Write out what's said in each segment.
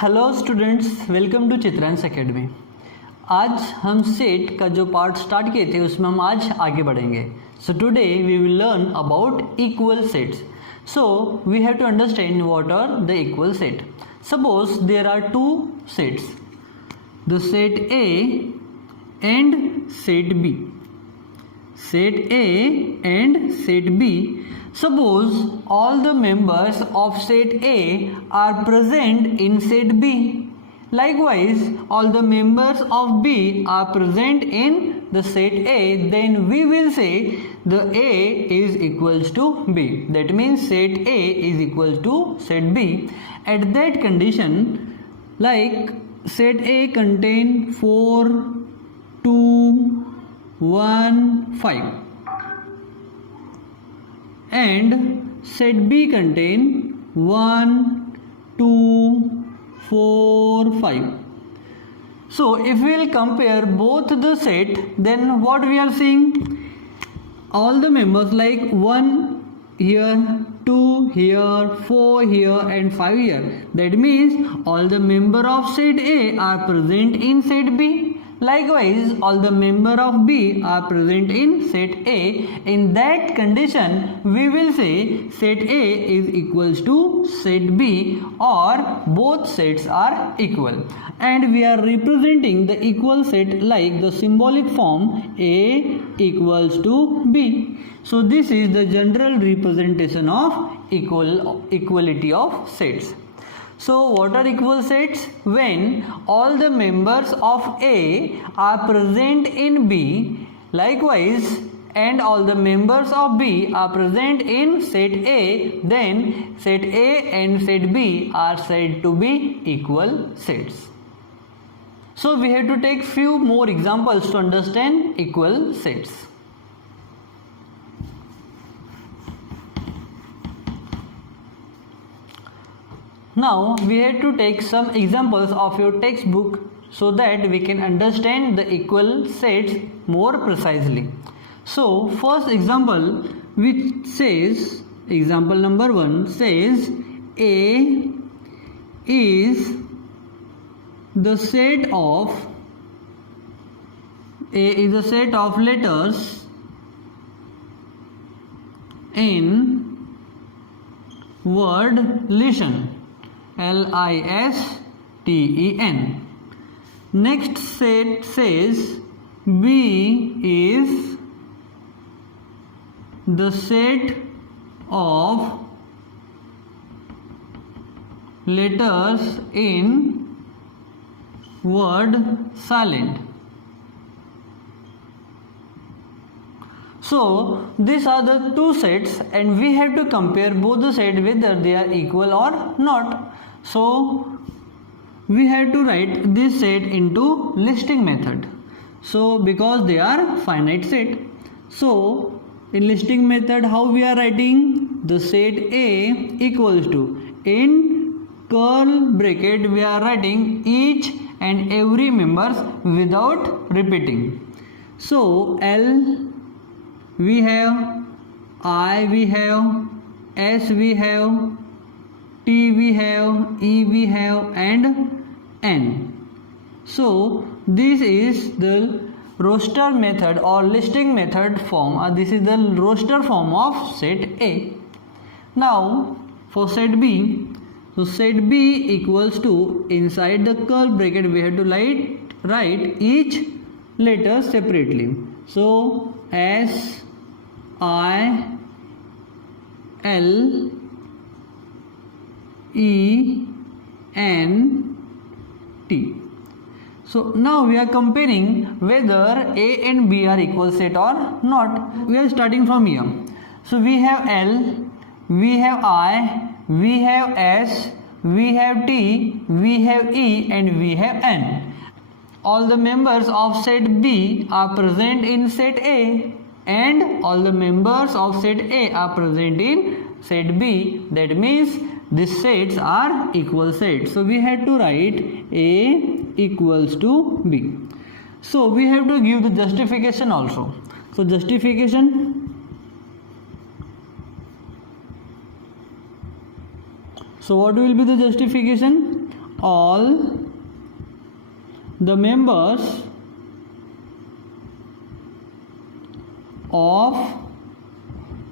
Hello students, welcome to Chitransh academy. आज हम set का जो पार्ट स्टार्ट किए थे उसमें हम आज आगे बढ़ेंगे। So today we will learn about equal sets. So we have to understand what are the equal set. Suppose there are two sets, the set A and set B. Set A and set B. Suppose all the members of set A are present in set B. Likewise, all the members of B are present in the set A. Then we will say the A is equals to B. That means set A is equals to set B. At that condition, like set A contain 4, 2, 1, 5 and set B contain 1, 2, 4, 5. So if we will compare both the set, then what we are seeing, all the members like 1 here, 2 here, 4 here and 5 here. That means all the member of set A are present in set B. Likewise, all the member of B are present in set A. In that condition, we will say set A is equals to set B, or both sets are equal. And we are representing the equal set like the symbolic form A equals to B. So this is the general representation of equality of sets. So what are equal sets? When all the members of A are present in B, likewise, and all the members of B are present in set A, then set A and set B are said to be equal sets. So we have to take few more examples to understand equal sets. Now we have to take some examples of your textbook so that we can understand the equal sets more precisely. So first example, which says, example number 1 says A is the set of letters in word listen. LISTEN. Next set says B is the set of letters in word silent. So these are the two sets and we have to compare both the sets whether they are equal or not. So we have to write this set into listing method. So because they are finite set, so in listing method how we are writing? The set A equals to, in curl bracket we are writing each and every members without repeating. So L we have, I we have, S we have, T we have, E we have and N. So this is the roster method or listing method form, this is the roster form of set A. Now for set B, so set B equals to, inside the curl bracket we have to write each letter separately. So S I L E N T. So now we are comparing whether A and B are equal set or not. We are starting from here. So we have L, we have I, we have S, we have T, we have E and we have N. All the members of set B are present in set A and all the members of set A are present in set B. That means these sets are equal sets. So we had to write A equals to B. So we have to give the justification also. So justification, so what will be the justification? all the members of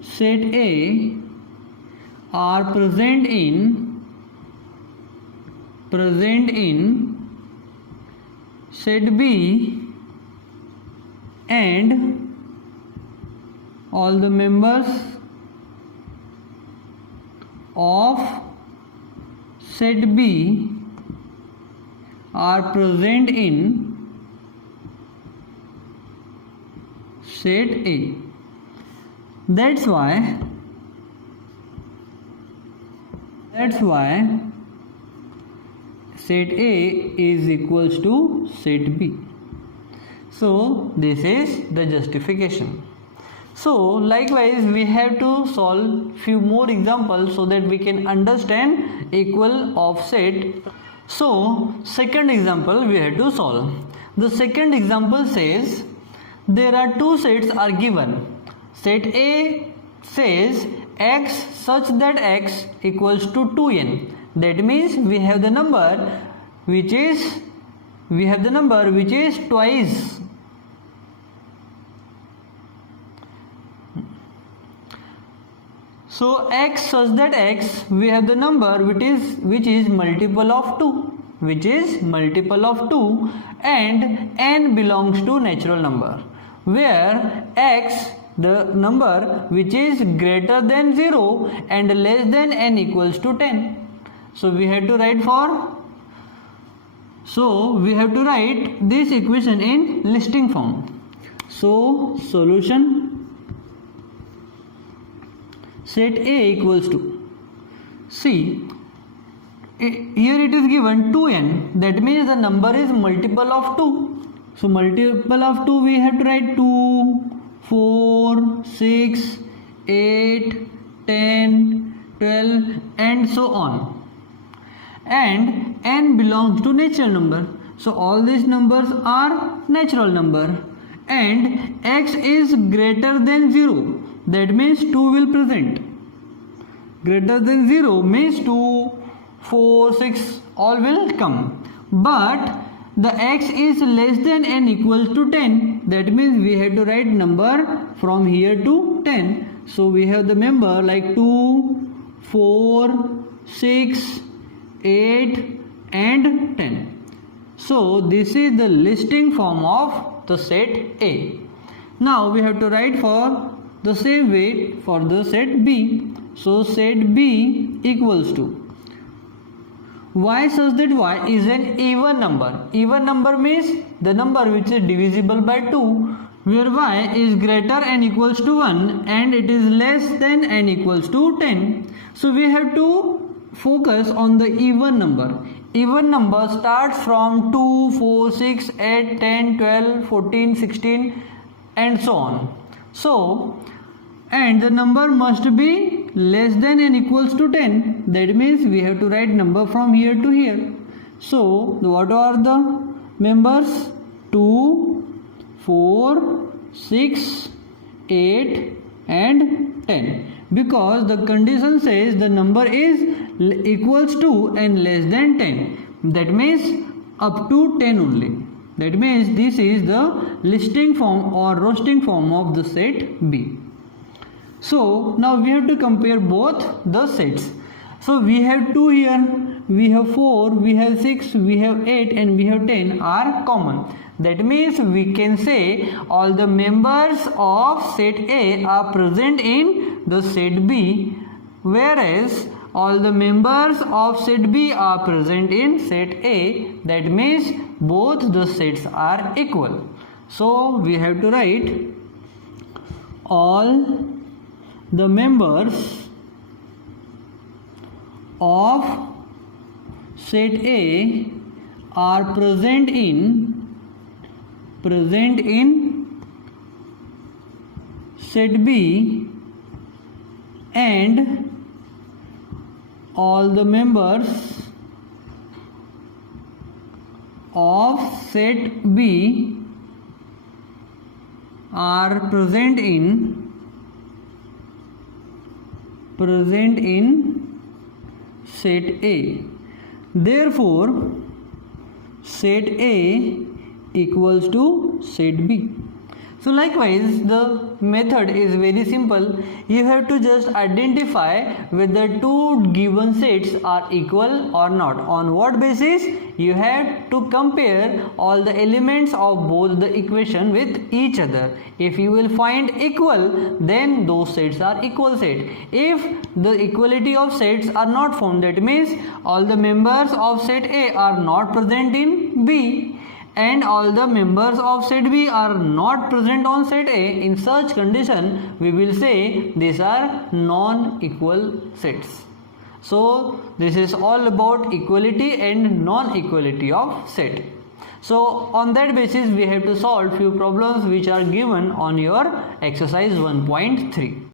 set A are present in set B, and all the members of set B are present in set A. That's why set A is equals to set B. So this is the justification. So likewise we have to solve few more examples so that we can understand equal offset. So second example we have to solve. The second example says there are two sets are given. Set A says x such that x equals to 2n. That means we have the number which is twice. So x such that x, we have the number which is multiple of 2, and n belongs to natural number, where x the number which is greater than 0 and less than n equals to 10. So we have to write this equation in listing form. So solution, set A equals to, see here it is given 2n, that means the number is multiple of 2. So multiple of 2 we have to write 2, 4, 6, 8, 10, 12 and so on. And n belongs to natural number. So all these numbers are natural number. And x is greater than 0. That means 2 will present. Greater than 0 means 2, 4, 6 all will come. But the x is less than n equals to 10. That means we have to write number from here to 10. So we have the member like 2, 4, 6, 8 and 10. So this is the listing form of the set A. Now we have to write for the same way for the set B. So set B equals to y such that y is an even number. Even number means the number which is divisible by 2, where y is greater n equals to 1 and it is less than n equals to 10. So we have to focus on the even number. Even number starts from 2, 4, 6, 8, 10, 12, 14, 16 and so on. So, and the number must be less than n equals to 10. That means we have to write number from here to here. So what are the members? 2, 4, 6, 8 and 10. Because the condition says the number is equals to and less than 10. That means up to 10 only. That means this is the listing form or roasting form of the set B. So now we have to compare both the sets. So we have 2 here, we have 4, we have 6, we have 8 and we have 10 are common. That means we can say all the members of set A are present in the set B, whereas all the members of set B are present in set A. That means both the sets are equal. So we have to write all the members of set A are present in set B, and all the members of set B are present in set A. Therefore, set A equals to set B. So likewise, the method is very simple. You have to just identify whether two given sets are equal or not. On what basis? You have to compare all the elements of both the equation with each other. If you will find equal, then those sets are equal set. If the equality of sets are not found, that means all the members of set A are not present in B, and all the members of set B are not present on set A. In such condition, we will say these are non-equal sets. So this is all about equality and non-equality of set. So on that basis, we have to solve few problems which are given on your exercise 1.3.